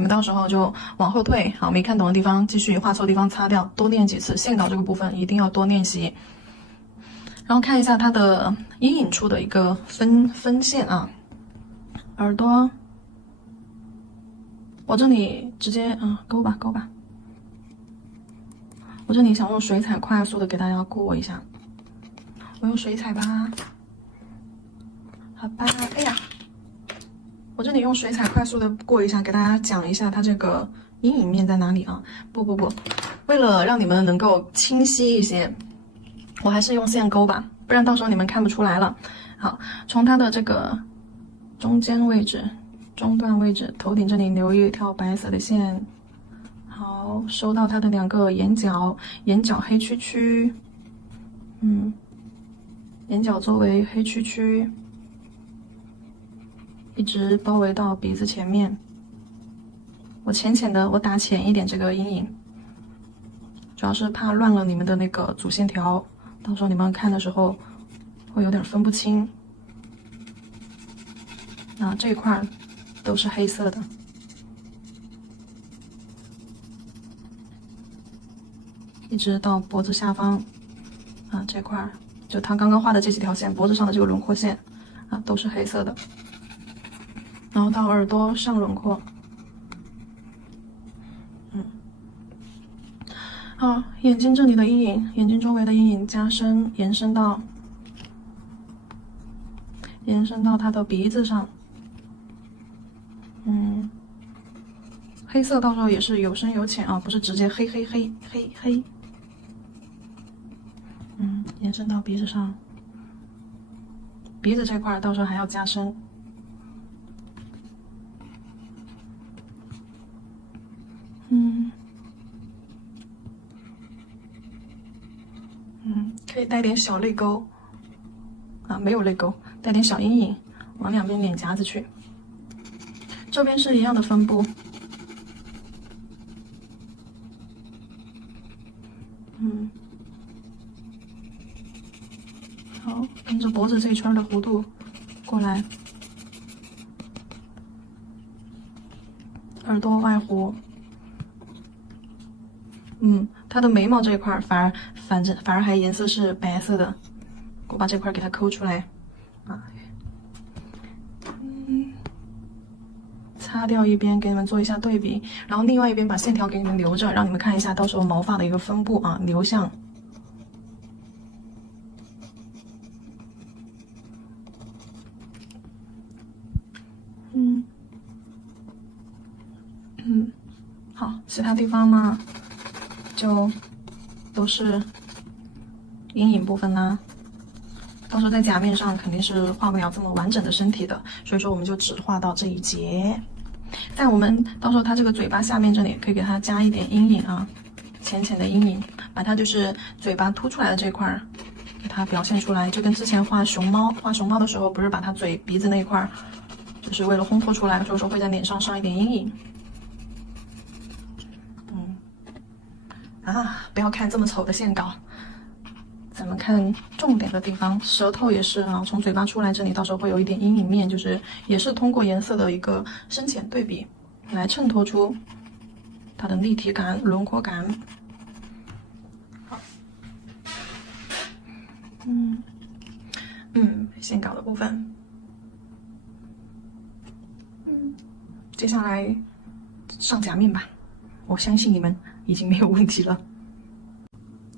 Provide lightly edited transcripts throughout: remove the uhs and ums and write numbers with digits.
你们到时候就往后退，好，没看懂的地方继续画错地方擦掉，多练几次。线稿这个部分一定要多练习。然后看一下它的阴影处的一个分线啊，耳朵，我这里直接勾吧。我这里想用水彩快速的给大家过一下，我用水彩吧，好吧，哎呀，我这里用水彩快速的过一下，给大家讲一下它这个阴影面在哪里啊？不，为了让你们能够清晰一些，我还是用线勾吧，不然到时候你们看不出来了。好，从它的这个中间位置、中段位置，头顶这里留一条白色的线。好，收到它的2个眼角黑区区，眼角周围黑区区，一直包围到鼻子前面。我浅的，我打浅一点这个阴影，主要是怕乱了你们的那个主线条，到时候你们看的时候会有点分不清。那这一块都是黑色的。一直到脖子下方，这块就他刚刚画的这几条线，脖子上的这个轮廓线，都是黑色的。然后到耳朵上轮廓，好，眼睛这里的阴影，眼睛周围的阴影加深，延伸到他的鼻子上，黑色到时候也是有深有浅啊，不是直接黑。延伸到鼻子上，鼻子这块到时候还要加深。可以带点小泪沟没有泪沟，带点小阴影，往2边脸颊子去。这边是一样的分布。好，跟着脖子这一圈的弧度过来，耳朵外弧，它的眉毛这一块反而还颜色是白色的，我把这块给它抠出来擦掉一边，给你们做一下对比，然后另外一边把线条给你们留着，让你们看一下到时候毛发的一个分布流向。好，其他地方嘛，就都是阴影部分啦。到时候在甲面上肯定是画不了这么完整的身体的，所以说我们就只画到这一截。在我们到时候它这个嘴巴下面这里可以给它加一点阴影浅的阴影，把它就是嘴巴凸出来的这块给它表现出来，就跟之前画熊猫的时候，不是把它鼻子那块就是为了烘托出来，所以说会在脸上一点阴影。不要看这么丑的线稿，咱们看重点的地方。舌头也是从嘴巴出来这里，到时候会有一点阴影面，就是也是通过颜色的一个深浅对比来衬托出它的立体感、轮廓感。好，线稿的部分，接下来上甲面吧，我相信你们已经没有问题了。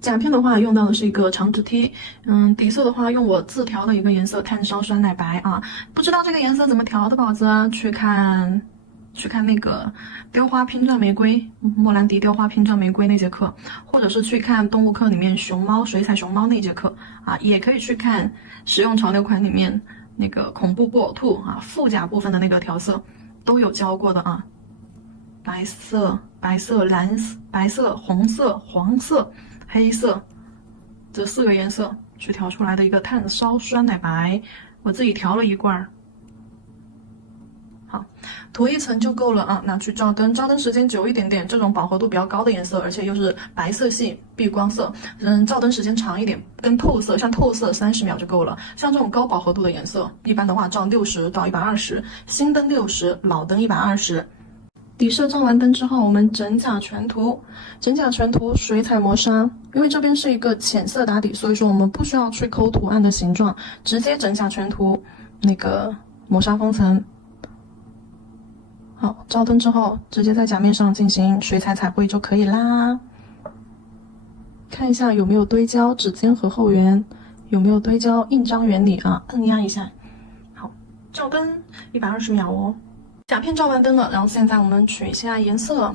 甲片的话用到的是一个长直贴，底色的话用我自调的一个颜色炭烧酸奶白不知道这个颜色怎么调的宝子去看那个雕花拼钻玫瑰，莫兰迪雕花拼钻玫瑰那节课，或者是去看动物课里面水彩熊猫那节课也可以去看实用潮流款里面那个恐怖布偶兔腹甲部分的那个调色都有教过的白色、蓝色、白色、红色、黄色、黑色这4个颜色去调出来的一个炭烧酸奶白，我自己调了一罐。好，涂1层就够了拿去照灯，照灯时间久一点点，这种饱和度比较高的颜色，而且又是白色系避光色，照灯时间长一点，跟透色，像透色30秒就够了。像这种高饱和度的颜色，一般的话照60到120，新灯60，老灯120。底色照完灯之后，我们整甲全涂，整甲全涂水彩磨砂。因为这边是一个浅色打底，所以说我们不需要去抠图案的形状，直接整甲全涂那个磨砂封层。好，照灯之后，直接在甲面上进行水彩彩绘就可以啦。看一下有没有堆胶，指尖和后缘有没有堆胶，印章原理啊，按压一下。好，照灯120秒哦。甲片照完灯了，然后现在我们取一下颜色。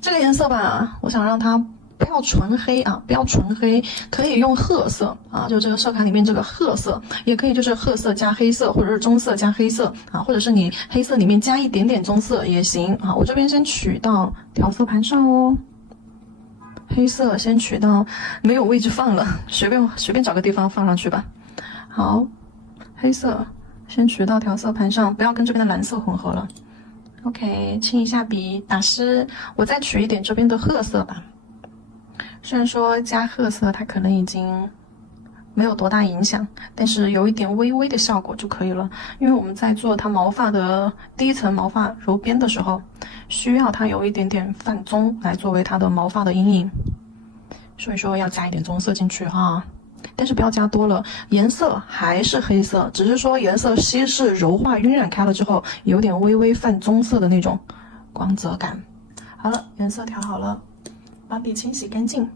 这个颜色吧，我想让它不要纯黑啊，不要纯黑，可以用褐色啊，就这个色卡里面这个褐色，也可以就是褐色加黑色，或者是棕色加黑色啊，或者是你黑色里面加一点点棕色也行啊。我这边先取到调色盘上哦，黑色先取到没有位置放了，随便找个地方放上去吧。好，黑色先取到调色盘上，不要跟这边的蓝色混合了。OK， 清一下笔，打湿。我再取一点这边的褐色吧。虽然说加褐色它可能已经没有多大影响，但是有一点微微的效果就可以了。因为我们在做它毛发的第一层毛发揉边的时候，需要它有一点点泛棕来作为它的毛发的阴影，所以说要加一点棕色进去哈。但是不要加多了，颜色还是黑色，只是说颜色稀释、柔化、晕染开了之后，有点微微泛棕色的那种光泽感。好了，颜色调好了，把笔清洗干净。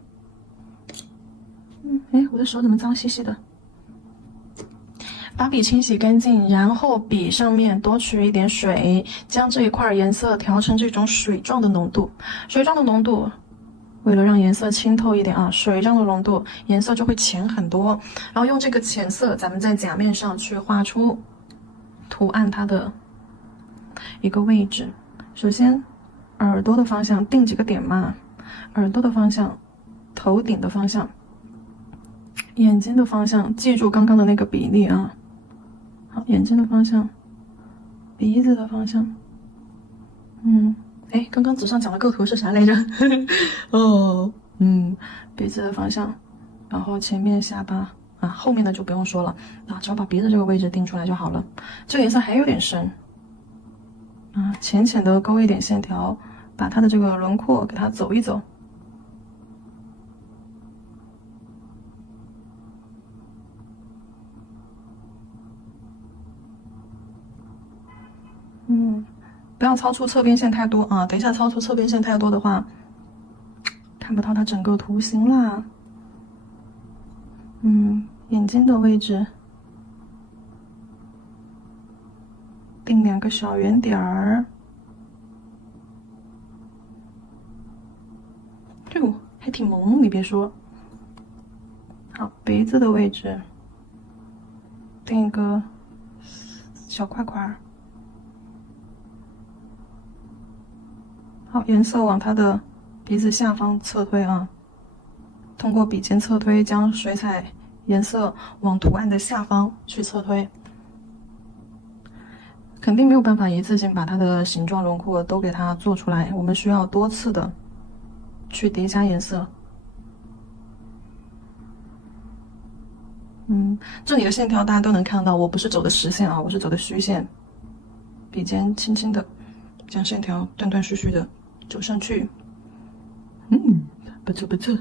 我的手怎么脏兮兮的？把笔清洗干净，然后笔上面多取一点水，将这一块颜色调成这种水状的浓度。水状的浓度，为了让颜色清透一点啊，水状的浓度颜色就会浅很多。然后用这个浅色，咱们在甲面上去画出图案它的一个位置。首先，耳朵的方向定几个点嘛，耳朵的方向，头顶的方向，眼睛的方向，记住刚刚的那个比例啊。好，眼睛的方向，鼻子的方向。刚刚纸上讲的构图是啥来着？鼻子的方向，然后前面下巴啊，后面的就不用说了啊，只要把鼻子这个位置定出来就好了。这个颜色还有点深啊，浅浅的勾一点线条，把它的这个轮廓给它走一走。不要超出侧边线太多啊！等一下超出侧边线太多的话，看不到它整个图形啦。眼睛的位置定2个小圆点儿，哟，还挺萌，你别说。好，鼻子的位置定一个小块块。好，颜色往它的鼻子下方侧推啊，通过笔尖侧推，将水彩颜色往图案的下方去侧推。肯定没有办法一次性把它的形状轮廓都给它做出来，我们需要多次的去叠加颜色。这里的线条大家都能看到，我不是走的实线啊，我是走的虚线。笔尖轻轻的将线条断断续续的走上去。不错不错。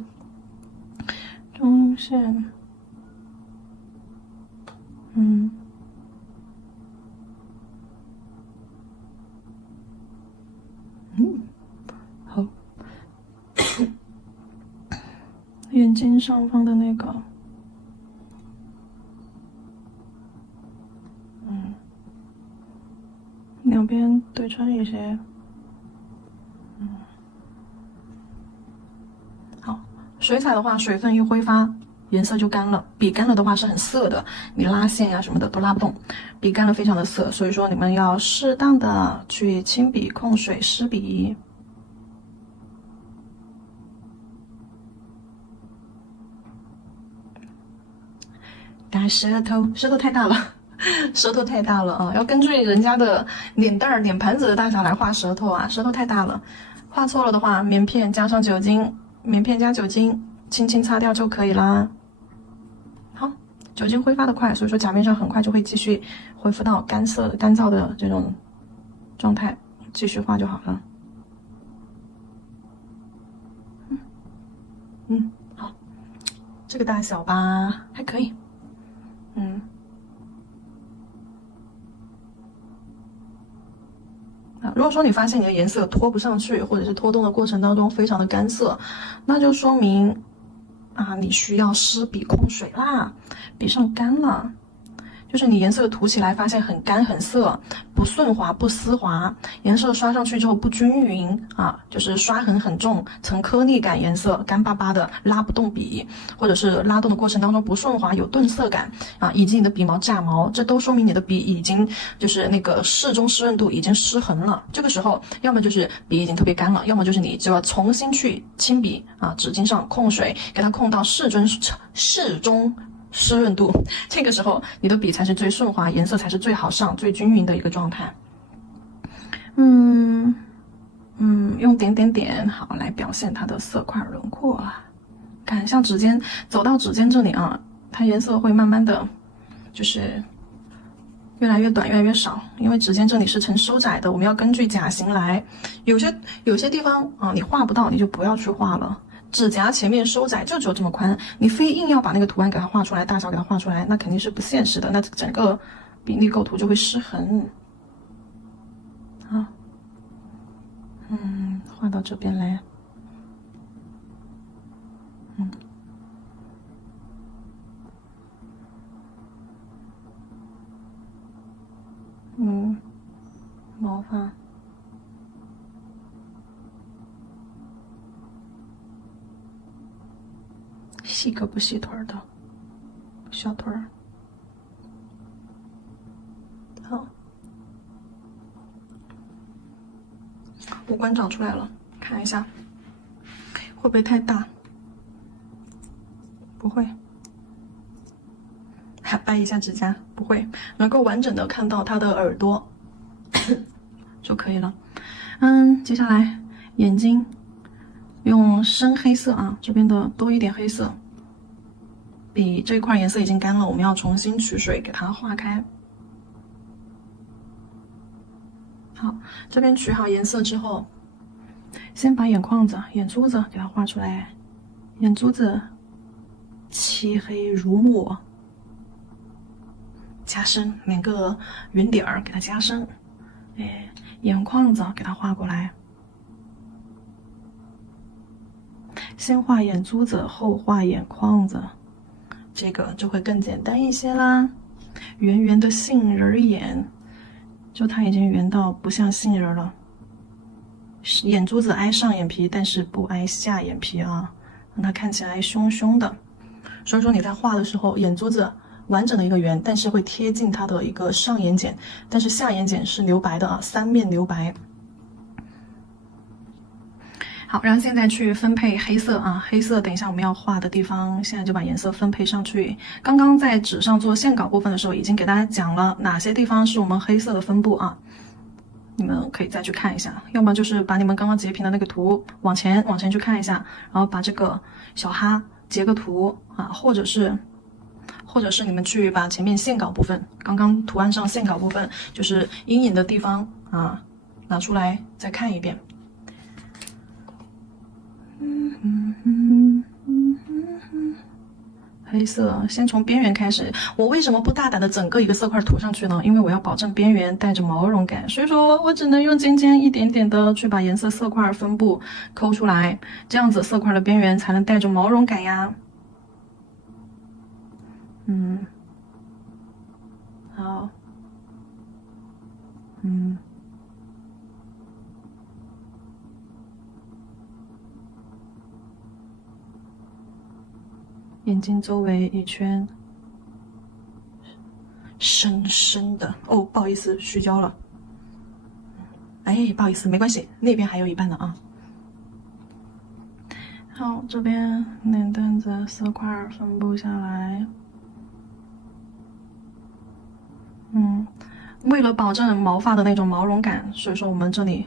中线，好。眼睛上方的那个，两边对称一些。好，水彩的话，水分一挥发，颜色就干了。笔干了的话是很涩的，你拉线呀什么的都拉不动。笔干了非常的涩，所以说你们要适当的去清笔、控水、湿笔。打舌头，舌头太大了。舌头太大了啊，要根据人家的脸蛋儿、脸盘子的大小来画舌头啊，舌头太大了，画错了的话，棉片加上酒精，棉片加酒精，轻轻擦掉就可以啦。好，酒精挥发的快，所以说甲面上很快就会继续恢复到干燥的这种状态，继续画就好了。好，这个大小吧，还可以。如果说你发现你的颜色拖不上去，或者是拖动的过程当中非常的干涩，那就说明你需要湿笔控水啦，笔上干了。就是你颜色涂起来发现很干很涩，不顺滑不丝滑，颜色刷上去之后不均匀就是刷痕很重，呈颗粒感颜色，干巴巴的拉不动笔，或者是拉动的过程当中不顺滑，有顿涩感以及你的笔毛炸毛，这都说明你的笔已经就是那个适中湿润度已经失衡了。这个时候要么就是笔已经特别干了，要么就是你就要重新去亲笔纸巾上控水，给它控到适中湿润度，这个时候你的笔才是最顺滑，颜色才是最好上、最均匀的一个状态。用点点点好来表现它的色块轮廓看像指尖走到指尖这里它颜色会慢慢的就是越来越短越来越少，因为指尖这里是呈收窄的，我们要根据甲型来，有些地方你画不到你就不要去画了。指甲前面收窄就只有这么宽，你非硬要把那个图案给它画出来，大小给它画出来，那肯定是不现实的，那整个比例构图就会失衡。画到这边来。毛发。细胳膊细腿的小腿儿，好，五官长出来了，看一下会不会太大？不会，还掰一下指甲，不会，能够完整的看到它的耳朵就可以了。接下来眼睛用深黑色这边的多一点黑色。笔这一块颜色已经干了，我们要重新取水给它化开。好，这边取好颜色之后，先把眼眶子、眼珠子给它画出来，眼珠子漆黑如墨，加深两个圆点儿给它加深，眼眶子给它画过来。先画眼珠子，后画眼眶子。这个就会更简单一些啦，圆圆的杏仁眼，就它已经圆到不像杏仁了。眼珠子挨上眼皮，但是不挨下眼皮让它看起来凶凶的。所以说你在画的时候，眼珠子完整的一个圆，但是会贴近它的一个上眼睑，但是下眼睑是留白的三面留白。好，然后现在去分配黑色黑色等一下我们要画的地方，现在就把颜色分配上去。刚刚在纸上做线稿部分的时候，已经给大家讲了哪些地方是我们黑色的分布你们可以再去看一下，要么就是把你们刚刚截屏的那个图往前去看一下，然后把这个小哈截个图或者是你们去把前面线稿部分，刚刚图案上线稿部分就是阴影的地方拿出来再看一遍。黑色先从边缘开始，我为什么不大胆的整个一个色块涂上去呢？因为我要保证边缘带着毛绒感，所以说我只能用尖尖一点点的去把颜色色块分布抠出来，这样子色块的边缘才能带着毛绒感呀。好，眼睛周围一圈深深的不好意思虚焦了，不好意思没关系，那边还有一半的好，这边脸蛋子色块分布下来。为了保证毛发的那种毛绒感，所以说我们这里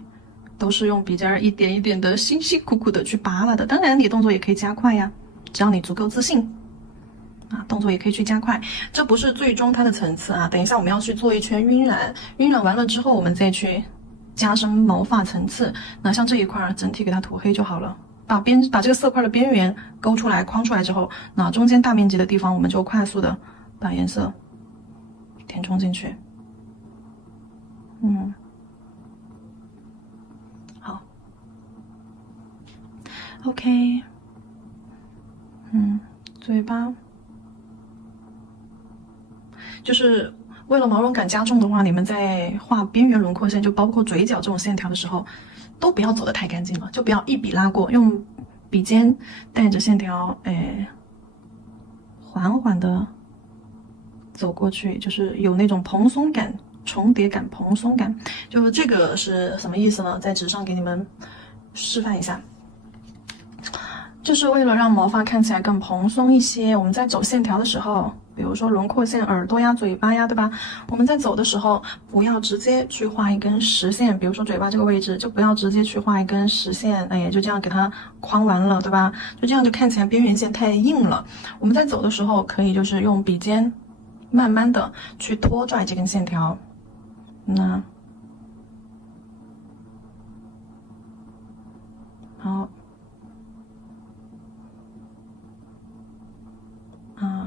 都是用笔尖一点一点的辛辛苦苦的去拔了的。当然你动作也可以加快呀，只要你足够自信动作也可以去加快。这不是最终它的层次等一下我们要去做一圈晕染，晕染完了之后我们再去加深毛发层次。那像这一块整体给它涂黑就好了，把这个色块的边缘勾出来、框出来之后，那中间大面积的地方，我们就快速的把颜色填充进去。好 ，OK，嘴巴就是为了毛绒感加重的话，你们在画边缘轮廓线，就包括嘴角这种线条的时候，都不要走得太干净了，就不要一笔拉过，用笔尖带着线条，缓缓的走过去，就是有那种蓬松感、重叠感、蓬松感。就这个是什么意思呢？在纸上给你们示范一下。就是为了让毛发看起来更蓬松一些，我们在走线条的时候，比如说轮廓线、耳朵呀、嘴巴呀，对吧？我们在走的时候，不要直接去画一根实线，比如说嘴巴这个位置，就不要直接去画一根实线，就这样给它框完了，对吧？就这样就看起来边缘线太硬了。我们在走的时候，可以就是用笔尖慢慢的去拖拽这根线条，好。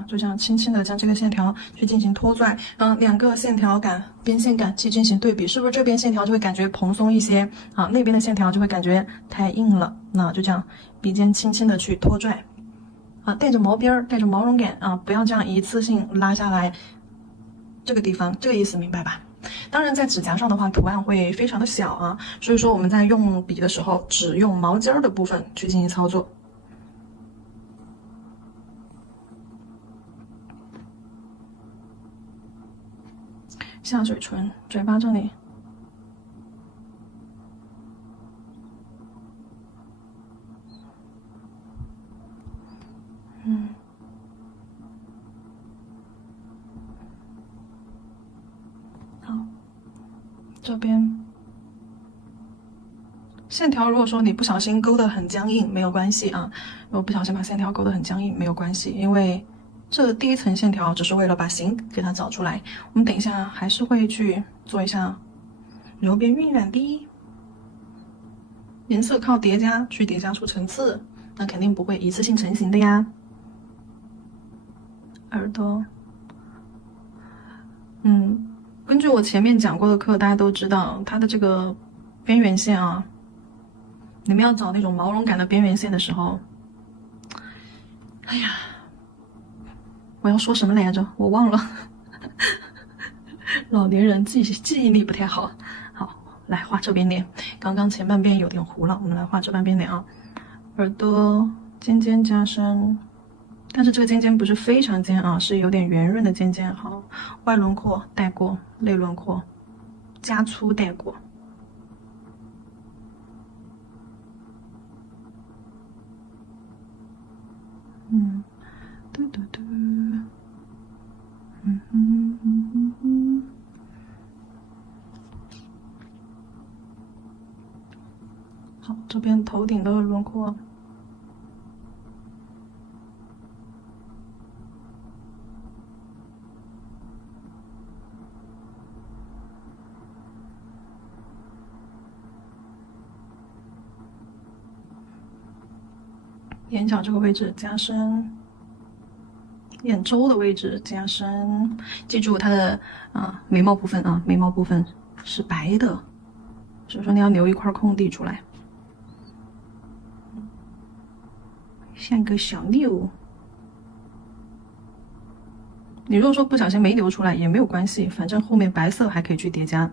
就这样轻轻的将这个线条去进行拖拽，两个线条感、边线感去进行对比，是不是这边线条就会感觉蓬松一些那边的线条就会感觉太硬了？那就这样笔尖轻轻的去拖拽，带着毛边儿，带着毛绒感不要这样一次性拉下来这个地方，这个意思明白吧？当然，在指甲上的话，图案会非常的小所以说我们在用笔的时候，只用毛尖儿的部分去进行操作。下嘴唇、嘴巴这里，好，这边线条，如果说你不小心勾得很僵硬，没有关系如果不小心把线条勾得很僵硬，没有关系，因为这第一层线条只是为了把形给它找出来，我们等一下还是会去做一下揉边晕染的，颜色靠叠加去叠加出层次，那肯定不会一次性成型的呀。耳朵，根据我前面讲过的课，大家都知道它的这个边缘线你们要找那种毛绒感的边缘线的时候，哎呀。我要说什么来着？我忘了，老年人记忆力不太好。好，来画这边脸，刚刚前半边有点糊了，我们来画这半边脸耳朵尖尖加深，但是这个尖尖不是非常尖是有点圆润的尖尖。好，外轮廓带过，内轮廓加粗带过。嘟嘟嘟。好，这边头顶的轮廓，眼角这个位置加深。眼周的位置加深，记住它的眉毛部分眉毛部分是白的，所以说你要留一块空地出来，像个小六。你如果说不小心没留出来也没有关系，反正后面白色还可以去叠加。